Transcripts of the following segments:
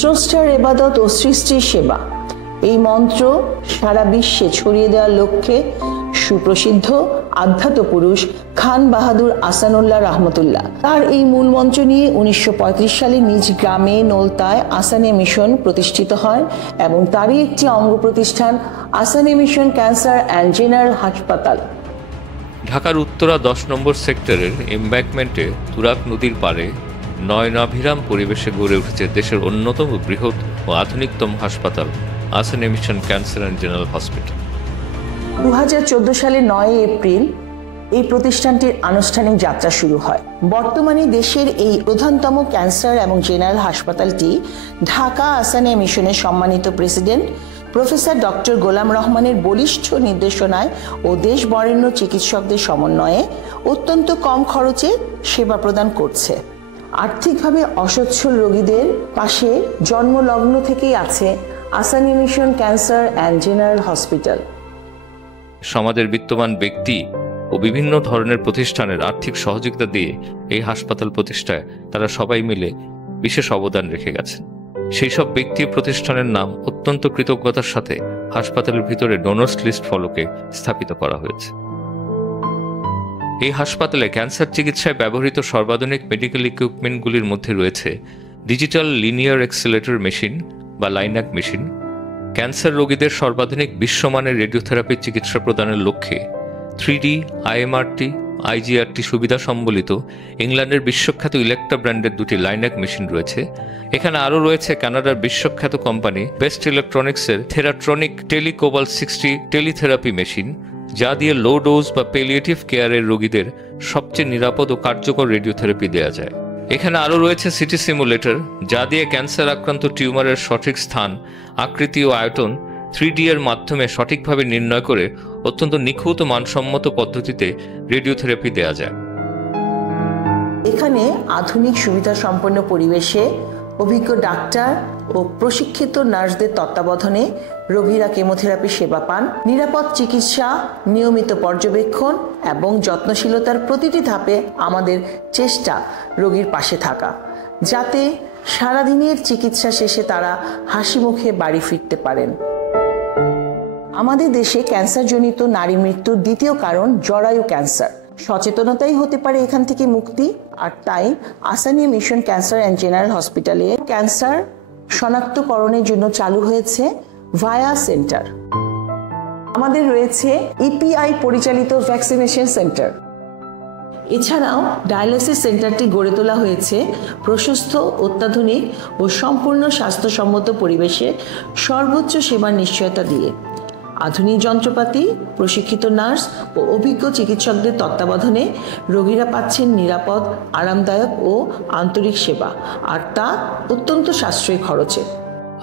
স্রষ্টার ইবাদত ও সৃষ্টির সেবা, এই মন্ত্র সারা বিশ্বে ছড়িয়ে দেওয়ার লক্ষ্যে সুপ্রসিদ্ধ আধ্যাত্ম পুরুষ খান বাহাদুর আহসানুল্লাহ রহমতুল্লাহ তার এই মূল মন্ত্র নিয়ে 1935 সালে নিজ গ্রামে নোলতায় আহসানে মিশন প্রতিষ্ঠিত হয় এবং তারই একটি অঙ্গ প্রতিষ্ঠান আহসানে মিশন ক্যান্সার অ্যান্ড জেনারেল হাসপাতাল। ঢাকার উত্তরা 10 নম্বর সেক্টরের এমব্যাঙ্কমেন্টে তুরাগ নদীর পাড়ে নয়নাভিরাম পরিবেশে গড়ে উঠেছে দেশের অন্যতম বৃহৎ ও আধুনিকতম হাসপাতাল Ahsania Mission cancer and General Hospital. 2014 সালের 9 এপ্রিল এই প্রতিষ্ঠানটির আনুষ্ঠানিক যাত্রা শুরু হয়। বর্তমানে দেশের এই প্রধানতম ক্যান্সার এবং জেনারেল হাসপাতালটি ঢাকা আহসানে মিশনের সম্মানিত প্রেসিডেন্ট প্রফেসর ডক্টর গোলাম রহমানের বলিষ্ঠ নির্দেশনায় ও দেশ বরেণ্য চিকিৎসকদের সমন্বয়ে অত্যন্ত কম খরচে সেবা প্রদান করছে। আর্থিকভাবে অসচ্ছল রোগীদের পাশে জন্মলগ্ন থেকেই আছে Ahsania Mission cancer and General Hospital. সমাজের বিত্তবান ব্যক্তি ও বিভিন্ন ধরনের প্রতিষ্ঠানের আর্থিক সহযোগিতা দিয়ে এই হাসপাতাল প্রতিষ্ঠায় তারা সবাই মিলে বিশেষ অবদান রেখে গেছেন। সেই সব ব্যক্তি প্রতিষ্ঠানের নাম অত্যন্ত কৃতজ্ঞতার সাথে হাসপাতালের ভিতরে ডোনার্স লিস্ট ফলকে স্থাপিত করা হয়েছে। এই হাসপাতালে ক্যান্সার চিকিৎসায় ব্যবহৃত সর্বাধুনিক মেডিকেল ইকুইপমেন্টগুলির মধ্যে রয়েছে ডিজিটাল লিনিয়ার এক্সেলেটর মেশিন বা লাইনাক মেশিন, ক্যান্সার রোগীদের সর্বাধুনিক বিশ্বমানের রেডিওথেরাপি চিকিৎসা প্রদানের লক্ষ্যে 3D, IMRT, IGRT সুবিধা সম্বলিত ইংল্যান্ডের বিশ্বখ্যাত ইলেকট্রা ব্র্যান্ডের দুটি লাইনাক মেশিন রয়েছে। এখানে আরও রয়েছে কানাডার বিশ্বখ্যাত কোম্পানি বেস্ট ইলেকট্রনিক্সের থেরাট্রনিক টেলিকোবাল 60 টেলিথেরাপি মেশিন, যা দিয়ে লো ডোজ বা পেলিয়েটিভ কেয়ারের রোগীদের সবচেয়ে নিরাপদ ও কার্যকর রেডিওথেরাপি দেওয়া যায়। এখানে আরও রয়েছে সিটি সিমুলেটর, যা দিয়ে ক্যান্সার আক্রান্ত টিউমারের সঠিক স্থান, আকৃতি ও আয়তন 3D এর মাধ্যমে সঠিকভাবে নির্ণয় করে অত্যন্ত নিখুঁত ও মানসম্মত পদ্ধতিতে রেডিওথেরাপি দেওয়া যায়। এখানে আধুনিক সুবিধা সম্পন্ন পরিবেশে অভিজ্ঞ ডাক্তার ও প্রশিক্ষিত নার্সদের তত্ত্বাবধানে রোগীরা কেমোথেরাপি সেবা পান। নিরাপদ চিকিৎসা, নিয়মিত পর্যবেক্ষণ এবং যত্নশীলতার প্রতিটি ধাপে আমাদের চেষ্টা রোগীর পাশে থাকা, যাতে সারাদিনের চিকিৎসা শেষে তারা হাসি মুখে বাড়ি ফিরতে পারেন। আমাদের দেশে ক্যান্সারজনিত নারী মৃত্যুর দ্বিতীয় কারণ জরায়ু ক্যান্সার। সচেতনতাই হতে পারে এখান থেকে মুক্তি, আর তাই আহসানে মিশন ক্যান্সার অ্যান্ড জেনারেল হসপিটালে ক্যান্সার শনাক্তকরণের জন্য চালু হয়েছে ভায়া সেন্টার। আমাদের রয়েছে ইপিআই পরিচালিত ভ্যাকসিনেশন সেন্টার। এছাড়াও ডায়ালিসিস সেন্টারটি গড়ে তোলা হয়েছে প্রশস্ত, অত্যাধুনিক ও সম্পূর্ণ স্বাস্থ্যসম্মত পরিবেশে সর্বোচ্চ সেবার নিশ্চয়তা দিয়ে। আধুনিক যন্ত্রপাতি, প্রশিক্ষিত নার্স ও অভিজ্ঞ চিকিৎসকদের তত্ত্বাবধানে রোগীরা পাচ্ছেন নিরাপদ, আরামদায়ক ও আন্তরিক সেবা, আর তা অত্যন্ত সাশ্রয়ী খরচে।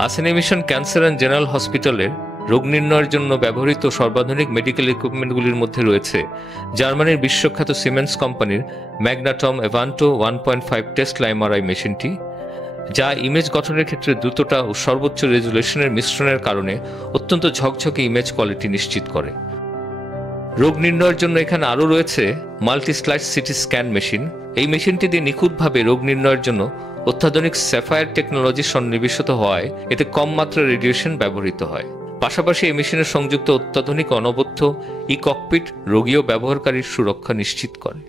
আহসানে মিশন ক্যান্সার অ্যান্ড জেনারেল হসপিটালের রোগ নির্ণয়ের জন্য ব্যবহৃত সর্বাধুনিক মেডিকেল ইকুইপমেন্টগুলির মধ্যে রয়েছে জার্মানির বিশ্বখ্যাত সিমেন্স কোম্পানির ম্যাগনাটম এভান্টো 1.5 টেসলা এমআরআই মেশিনটি, যা ইমেজ গঠনের ক্ষেত্রে দ্রুততা ও সর্বোচ্চ রেজুলেশনের মিশ্রণের কারণে অত্যন্ত ঝকঝকে ইমেজ কোয়ালিটি নিশ্চিত করে। রোগ নির্ণয়ের জন্য এখানে আরও রয়েছে multi slice CT scan machine. এই মেশিনটি দিয়ে নিখুঁতভাবে রোগ নির্ণয়ের জন্য অত্যাধুনিক স্যাফায়ার টেকনোলজি সন্নিবেশিত হওয়ায় এতে কম মাত্রার রেডিয়েশন ব্যবহৃত হয়। পাশাপাশি এই মেশিনের সংযুক্ত অত্যাধুনিক অনবদ্য ই ককপিট রোগী ও ব্যবহারকারীর সুরক্ষা নিশ্চিত করে।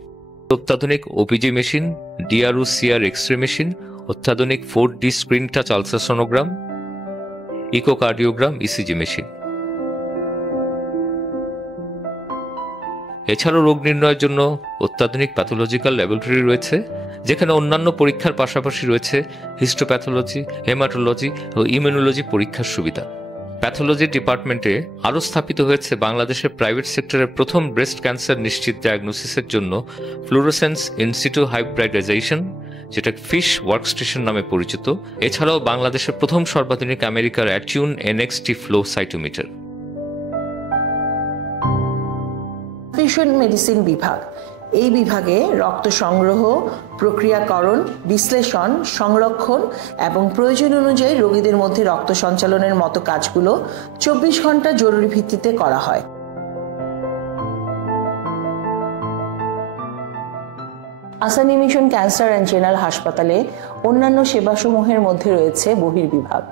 অত্যাধুনিক OPG machine, DR CR x-ray machine, অত্যাধুনিক 4D screen touch ultrasonogram, echocardiogram, ECG machine. এছাড়াও রোগ নির্ণয়ের জন্য অত্যাধুনিক প্যাথোলজিক্যাল ল্যাবরেটরি রয়েছে, যেখানে অন্যান্য পরীক্ষার পাশাপাশি রয়েছে হিস্টোপ্যাথোলজি, হেমাটোলজি ও ইমিউনোলজি পরীক্ষার সুবিধা। প্যাথোলজি ডিপার্টমেন্টে আরও স্থাপিত হয়েছে বাংলাদেশের প্রাইভেট সেক্টরের প্রথম ব্রেস্ট ক্যান্সার নিশ্চিত ডায়াগনোসিসের জন্য ফ্লুরোসেন্স ইনসিটু হাইব্রিডাইজেশন, যেটা ফিশ ওয়ার্কস্টেশন নামে পরিচিত। এছাড়াও বাংলাদেশের প্রথম সর্বাধুনিক আমেরিকার অ্যাটিউন NXT ফ্লো সাইটোমিটার। ফিউশন মেডিসিন বিভাগ, এই বিভাগে রক্ত সংগ্রহ, প্রক্রিয়াকরণ, বিশ্লেষণ, সংরক্ষণ এবং প্রয়োজন অনুযায়ী রোগীদের মধ্যে রক্ত সঞ্চালনের মতো কাজগুলো 24 ঘন্টা জরুরি ভিত্তিতে করা হয়। আসানি মিশন ক্যান্সার অ্যান্ড জেনারেল হাসপাতালে অন্যান্য সেবাসমূহের মধ্যে রয়েছে বহির্বিভাগ,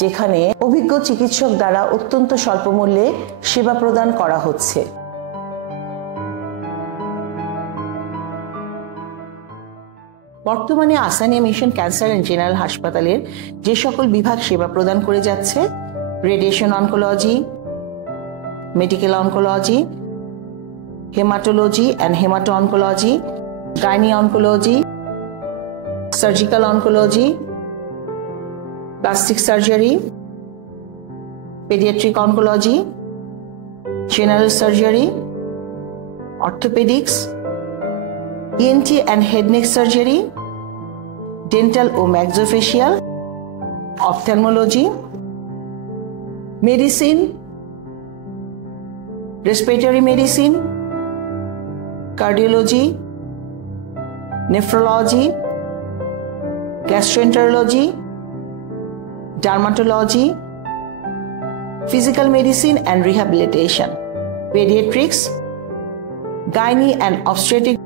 যেখানে অভিজ্ঞ চিকিৎসক দ্বারা অত্যন্ত স্বল্প মূল্যে সেবা প্রদান করা হচ্ছে। বর্তমানে Ahsania mission cancer and general হাসপাতালের যে সকল বিভাগ সেবা প্রদান করে যাচ্ছে, radiation oncology, medical oncology, haematology and haemato oncology, gynae oncology, surgical oncology, plastic surgery, paediatric oncology, general surgery, orthopaedics, ENT and head neck surgery, dental ও maxillofacial, ophthalmology, medicine, respiratory medicine, cardiology, nephrology, gastroenterology, dermatology, physical medicine and rehabilitation, pediatrics, gynae and obstetric,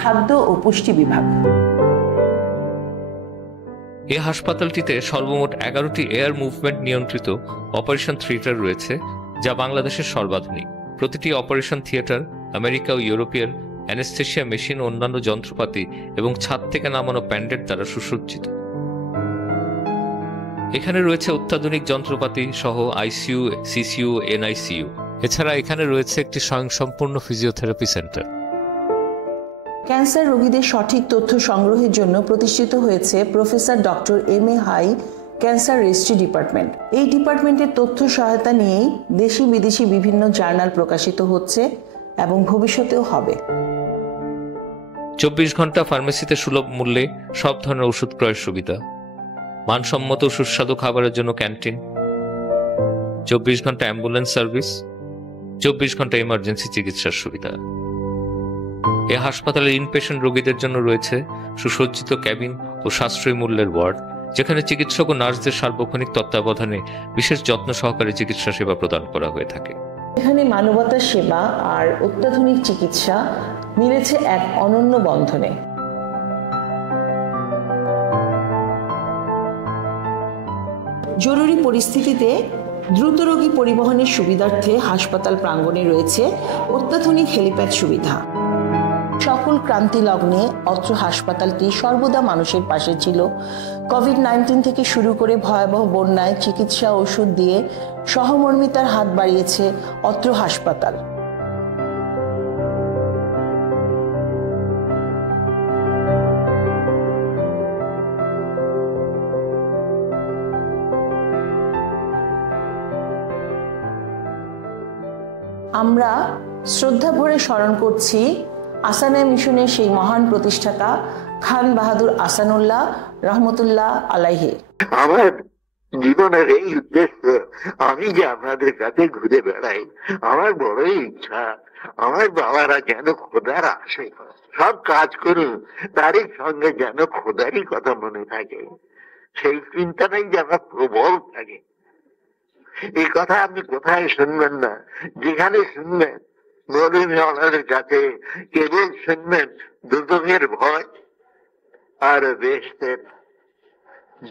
খাদ্য ও পুষ্টি বিভাগ। এই হাসপাতালটিতে সর্বমোট 11টি air movement নিয়ন্ত্রিত operation theatre রয়েছে, যা বাংলাদেশের সর্বাধুনিক। প্রতিটি অপারেশন থিয়েটার আমেরিকা ও ইউরোপিয়ান অ্যানেস্থেশিয়া মেশিন, অন্যান্য যন্ত্রপাতি এবং ছাদ থেকে নামানো প্যান্ডেট দ্বারা সুসজ্জিত। এখানে রয়েছে অত্যাধুনিক যন্ত্রপাতি সহ আইসিইউ, সিসিইউ, এনআইসিইউ। এছাড়া এখানে রয়েছে একটি স্বয়ংসম্পূর্ণ ফিজিওথেরাপি সেন্টার। ক্যান্সার রোগীদের সঠিক তথ্য সংগ্রহের জন্য প্রতিষ্ঠিত হয়েছে professor doctor M.A. Hai cancer registry department. এই ডিপার্টমেন্টের তথ্য সহায়তা নিয়েই দেশি বিদেশি বিভিন্ন জার্নাল প্রকাশিত হচ্ছে এবং ভবিষ্যতেও হবে। 24 ঘন্টা ফার্মেসিতে সুলভ মূল্যে সব ধরনের ওষুধ ক্রয়ের সুবিধা, মানসম্মত সুস্বাদু খাবারের জন্য ক্যান্টিন, 24 ঘন্টা অ্যাম্বুলেন্স সার্ভিস, 24 ঘন্টা ইমার্জেন্সি চিকিৎসার সুবিধা। এই হাসপাতালের ইনপেশেন্ট রোগীদের জন্য রয়েছে সুসজ্জিত ক্যাবিন ও সাশ্রয়ী মূল্যের ওয়ার্ড, যেখানে চিকিৎসক ও নার্সদের সার্বক্ষণিক তত্ত্বাবধানে বিশেষ যত্ন সহকারে চিকিৎসা সেবা প্রদান করা হয়ে থাকে। এখানে মানবতার সেবা আর অত্যাধুনিক চিকিৎসা মিলেছে এক অনন্য বন্ধনে। জরুরি পরিস্থিতিতে দ্রুত রোগী পরিবহনের সুবিধার্থে হাসপাতাল প্রাঙ্গণে রয়েছে অত্যাধুনিক হেলিপ্যাড সুবিধা। সকল ক্রান্তি লগ্নে অত্র হাসপাতালটি সর্বদা মানুষের পাশে ছিল। কোভিড-19 থেকে শুরু করে ভয়াবহ বন্যায় চিকিৎসা ওষুধ দিয়ে সহমর্মিতার হাত বাড়িয়েছে অত্র হাসপাতাল। আমরা শ্রদ্ধা ভরে স্মরণ করছি আসানিয়া মিশনের সেই মহান প্রতিষ্ঠাতা খান বাহাদুর আহসানুল্লাহ রহমতুল্লাহ আলাইহি। আমার জীবনের এই উদ্দেশ্য, আমি যে আপনাদের কাছে ঘুরে বেড়াই, আমার বড়ই ইচ্ছা আমার বাবারা যেন খোদার আসে, সব কাজ করুন, তারই সঙ্গে যেন খোদারই কথা মনে থাকে, সেই চিন্তাটাই যেন প্রবল থাকে। এই কথা আপনি কোথায় শুনবেন না, যেখানে শুনবেন মৌলভীওয়ালাদের কাছে কেবল শুনবেন দুদকের ভয় আর বেহেশতের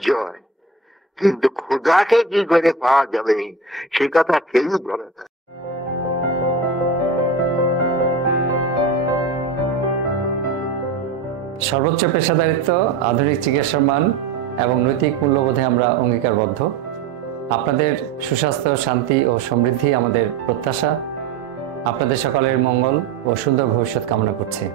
জয়, কিন্তু খোদাকে কি করে পাওয়া যাবে সে কথা কেউ বলে না। সর্বোচ্চ পেশাদারিত্ব, আধুনিক চিকিৎসার মান এবং নৈতিক মূল্যবোধে আমরা অঙ্গীকারবদ্ধ। আপনাদের সুস্বাস্থ্য, শান্তি ও সমৃদ্ধি আমাদের প্রত্যাশা। আপনাদের সকলের মঙ্গল ও সুন্দর ভবিষ্যৎ কামনা করছি।